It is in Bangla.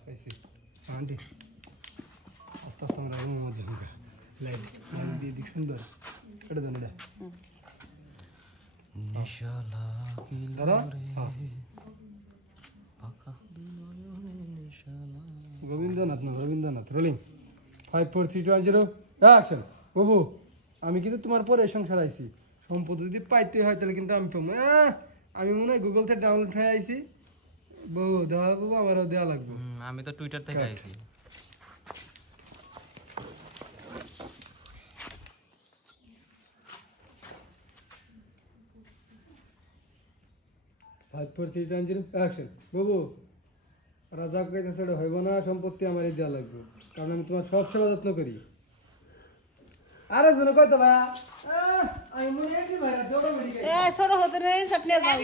পাইছি আন্টি আস্তে আস্তে আমরা মজা হবে লাইট দিয়ে দিক সুন্দর এটা দেন এটা নেশা লাগিল ধরো গোবিন্দনাথ রোলিং 5 4 3 2 1 0 অ্যাকশন বাবু আমি কিন্তু তোমার পরে সংসার আইছি সম্পত্তি যদি পাইতে হয় তাহলে কিন্তু আমি পাবো আমি মনে হয় গুগল থেকে ডাউনলোড হয়ে আইছি বাবু দেওয়া বাবু আমারও দেওয়া লাগবে আমি তো টুইটার থেকে আইছি 5 4 3 2 1 0 অ্যাকশন বাবু রাজা কইতেছে এটা হইব না সম্পত্তি আমারই দেওয়া লাগবে কারণ আমি তোমার সব সেবা যত্ন করি আরে জন্য কইতো ভাই আমি মনে হয় কি ভাই জোড়ো মেডিকেল এ সরো হতে নেই সপনে যাও